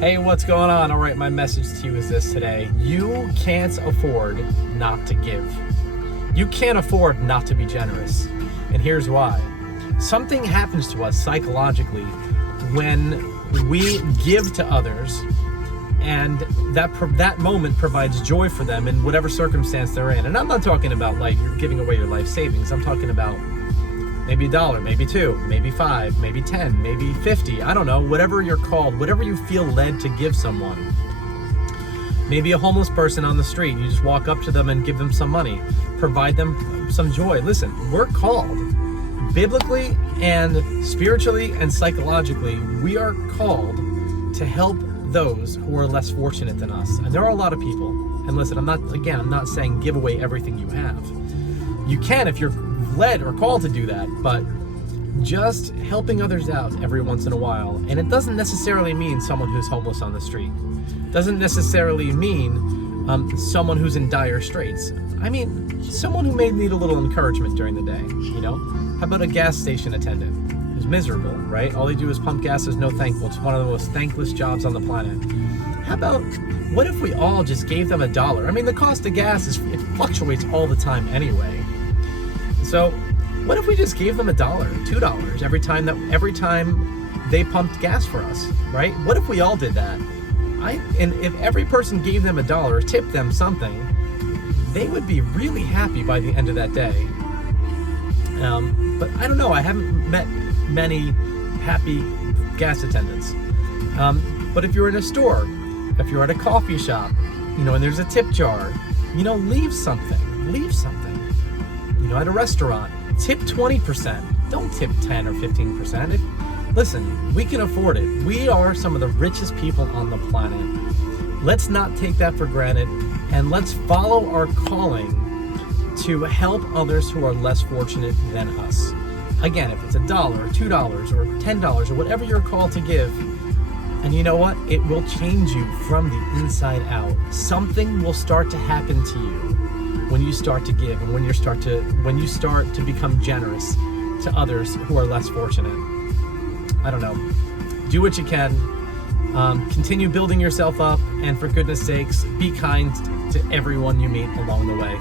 Hey, what's going on? All right, my message to you is this today. You can't afford not to give. You can't afford not to be generous. And here's why. Something happens to us psychologically when we give to others, and that moment provides joy for them in whatever circumstance they're in. And I'm not talking about like you're giving away your life savings. I'm talking about maybe $1, maybe $2, maybe $5, maybe $10, maybe $50. I don't know, whatever you're called, whatever you feel led to give someone. Maybe a homeless person on the street, you just walk up to them and give them some money, provide them some joy. Listen, we're called biblically and spiritually and psychologically, we are called to help those who are less fortunate than us. And there are a lot of people. And listen, I'm not saying give away everything you have. You can if you're led or called to do that, but just helping others out every once in a while. And it doesn't necessarily mean someone who's homeless on the street. Doesn't necessarily mean someone who's in dire straits. I mean, someone who may need a little encouragement during the day, you know? How about a gas station attendant who's miserable, right? All they do is pump gas, is no thankful. It's one of the most thankless jobs on the planet. How about, what if we all just gave them $1? I mean, the cost of gas it fluctuates all the time anyway. So what if we just gave them $1, $2 every time they pumped gas for us, right? What if we all did that? And if every person gave them $1 or tipped them something, they would be really happy by the end of that day. But I don't know, I haven't met many happy gas attendants. But if you're in a store, if you're at a coffee shop, you know, and there's a tip jar, you know, leave something. You know, at a restaurant, tip 20%. Don't tip 10 or 15%. Listen, we can afford it. We are some of the richest people on the planet. Let's not take that for granted, and let's follow our calling to help others who are less fortunate than us. Again, if it's $1 or $2 or $10 or whatever you're called to give, and you know what? It will change you from the inside out. Something will start to happen to you when you start to give and when you start to become generous to others who are less fortunate. I don't know. Do what you can. Continue building yourself up, and for goodness sakes, be kind to everyone you meet along the way.